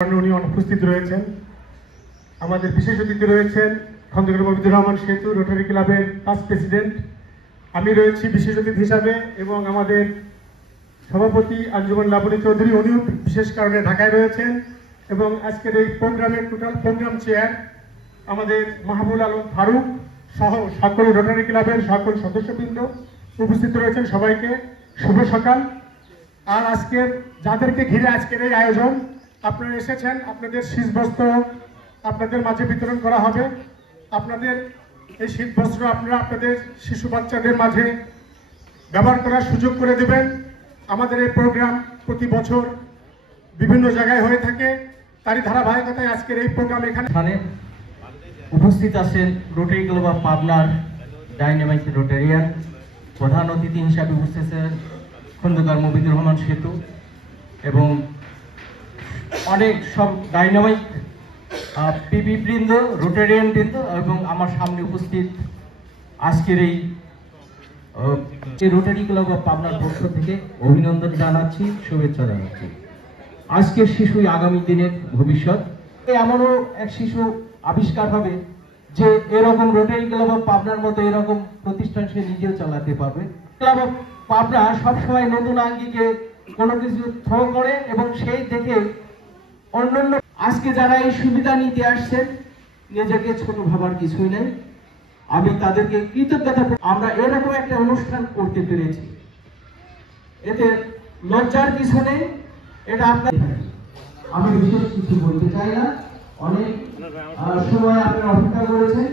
উনি অনুপস্থিত রয়েছেন। আমাদের বিশেষ অতিথি রয়েছেন খন্দকার মবিদুর রহমান সেতু রোটারি ক্লাবের পাস্ট প্রেসিডেন্ট। আমি রয়েছি বিশেষ অতিথি হিসাবে এবং আমাদের সভাপতি আঞ্জুমান লাবণী চৌধুরী, উনিও বিশেষ কারণে ঢাকায় রয়েছেন। এবং আজকের এই প্রোগ্রামের টোটাল প্রোগ্রাম চেয়ার আমাদের মাহবুল আলম ফারুক সহ সকল রোটারি ক্লাবের সকল সদস্যবৃন্দ উপস্থিত রয়েছেন। সবাইকে শুভ সকাল। আর আজকের যাদেরকে ঘিরে আজকের এই আয়োজন, আপনারা এসেছেন, আপনাদের শীতবস্ত্র আপনাদের মাঝে বিতরণ করা হবে। আপনাদের এই শীতবস্ত্র আপনারা আপনাদের শিশু বাচ্চাদের মাঝে ব্যবহার করার সুযোগ করে দেবেন। আমাদের এই প্রোগ্রাম প্রতি বছর বিভিন্ন জায়গায় হয়ে থাকে, তারই ধারাবাহিকতায় আজকের এই প্রোগ্রাম এখানে উপস্থিত আছেন রোটারি ক্লাব অফ পাবনার ডাইনামিক রোটারিয়ান। প্রধান অতিথি হিসাবে উপস্থিত আছেন খন্দকার মবিদুর রহমান সেতু এবং অনেক সব ডাইনামিক পিপি বৃন্দ, রোটারিয়ান বৃন্দ এবং আমার সামনে উপস্থিত আজকের এই রোটারি ক্লাব অফ পাবনার পক্ষ থেকে অভিনন্দন জানাচ্ছি, শুভেচ্ছা জানাচ্ছি। আজকের শিশুই আগামী দিনের ভবিষ্যৎ। এমনও এক শিশু আবিষ্কার হবে যে এরকম রোটারি ক্লাব অফ পাবনার মতো এরকম প্রতিষ্ঠান সে নিজেও চালাতে পারবে। ক্লাব অফ পাবনা সবসময় নতুন আঙ্গিকে কোনো কিছু থ্রো করে এবং সেই দেখে অন্যান্য আজকে যারা এই সুবিধা নিতে আসছেন নিজেকে ছোট ভাবার কিছুই নেই। আমি তাদেরকে কৃতজ্ঞতা, আমরা এরকম একটা অনুষ্ঠান করতে পেরেছি, এতে লজ্জার কিছু নেই। এটা আপনার, আমি বিশেষ কিছু বলতে চাই না। অনেক সময় আপনারা অপেক্ষা করেছেন।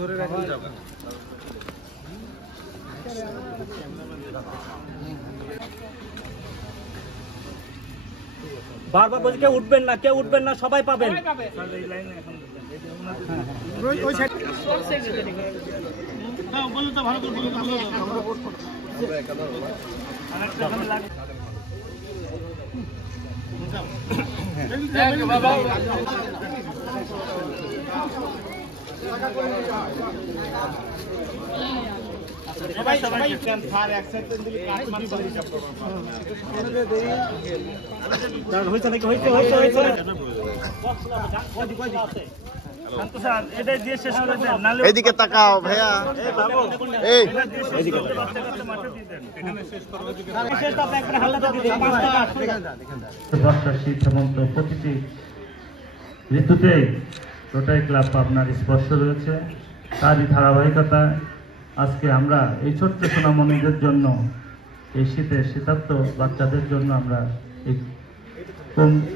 ধরে রাখুন। বারবার বলছি কেউ উঠবেন না, কেউ উঠবেন না, সবাই পাবেন। এদিকে তাকাও ভাইয়া, শীত হেমন্ত প্রতিটি ঋতুতে রোটারি ক্লাব পাবনার স্পর্শ রয়েছে। তারই ধারাবাহিকতায় আজকে আমরা এই ছোট্ট সোনামণিদের জন্য, এই শীতের শীতার্থ বাচ্চাদের জন্য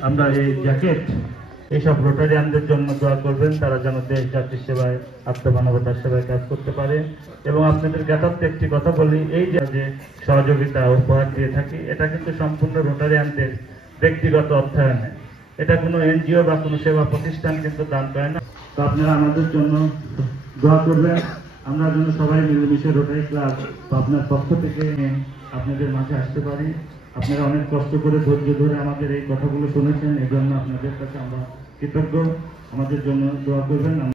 আমরা এই জ্যাকেট, এইসব রোটারিয়ানদের জন্য দোয়া করবেন, তারা যেন দেশ জাতির সেবায়, আত্মমানবতার সেবায় কাজ করতে পারে। এবং আপনাদের জ্ঞাতার্থে একটি কথা বলি, এই যে সহযোগিতা উপহার দিয়ে থাকি, এটা কিন্তু সম্পূর্ণ রোটারিয়ানদের ব্যক্তিগত অর্থায়নে, এটা কোনো এনজিও বা কোনো সেবা প্রতিষ্ঠান কিন্তু দান করে না। তো আপনারা আমাদের জন্য দোয়া করবেন, আমরা যেন সবাই মিলেমিশে রোটারি ক্লাব আপনার পক্ষ থেকে আপনাদের মাঝে আসতে পারি। আপনারা অনেক কষ্ট করে ধৈর্য ধরে আমাদের এই কথাগুলো শুনেছেন, এই জন্য আপনাদের কাছে আমরা কৃতজ্ঞ। আমাদের জন্য দোয়া করবেন।